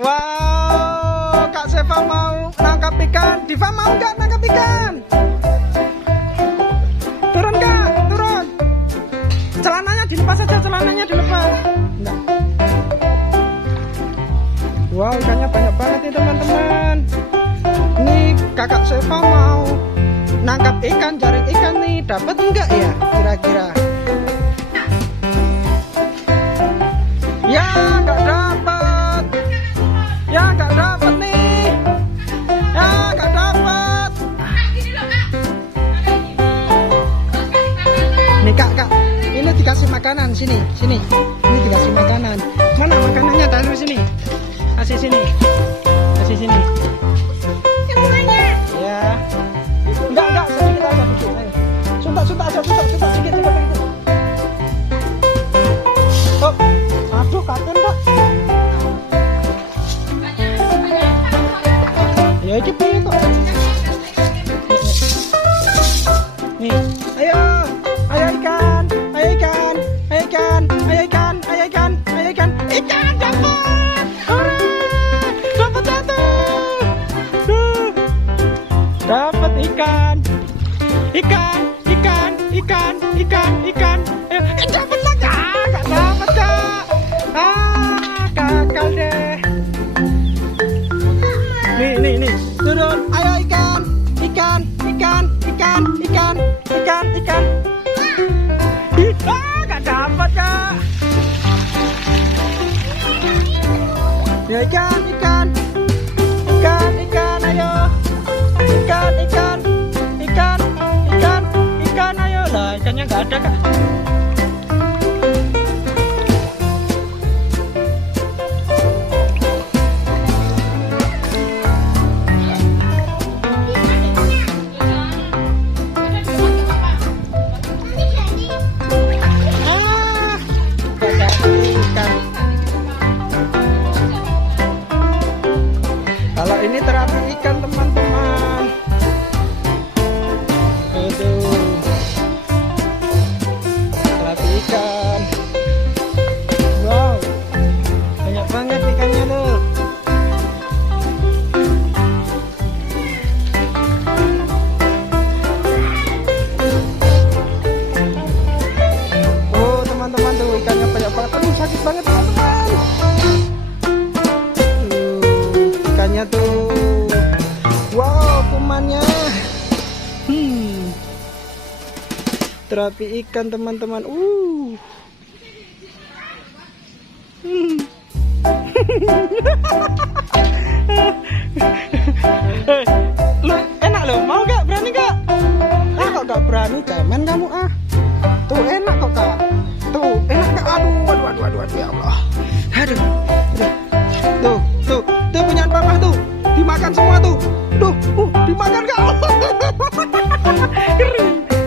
Wow, Kak Seva mau nangkap ikan. Diva mau nggak nangkap ikan? Turun Kak, turun. Celananya dilepas saja, celananya dilepas. Enggak. Wow, ikannya banyak banget nih teman-teman. Ini Kakak Seva mau nangkap ikan, jaring ikan nih. Dapat enggak ya kira-kira? Ya, nggak dapat. Ya, nggak dapat nih. Ya, nggak dapat. Nih kak, ini dikasih makanan sini. Ini dikasih makanan. Mana makanannya? Taruh sini. Kasih sini. Semuanya. Ya. Enggak, sedikit aja dikit. Ayo. Suntak aja, suntak sedikit begitu. Oh, aduh katen kak. Ya iki piye kok. Nih, ayo ikan. Ikan dapat. Hore! Dapat satu. Dapat ikan. Dapat lagi. Enggak dapat kak. Gagal deh. Nih. Turun. Ayo ikan. Gak dapat kak. Ya ikan. Ayo. Ikan. Ayo lah, ikannya nggak ada kak. Kalau ini terapi ikan teman-teman. Aduh. Terapi ikan. Wow. Banyak banget ikannya tuh. Oh teman-teman tuh ikannya banyak banget. Aduh sakit banget teman-teman. Ikannya tuh, wow, kumannya. Terapi ikan teman-teman. Lu enak loh, mau gak? Berani gak? Kok gak berani, cemen kamu Tuh enak kok kak. Tuh enak kak. Aduh ya Allah. Aduh. Tuh punyaan papa tuh. Dimakan semua tuh. Dimakan kak.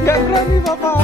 Gak berani papa.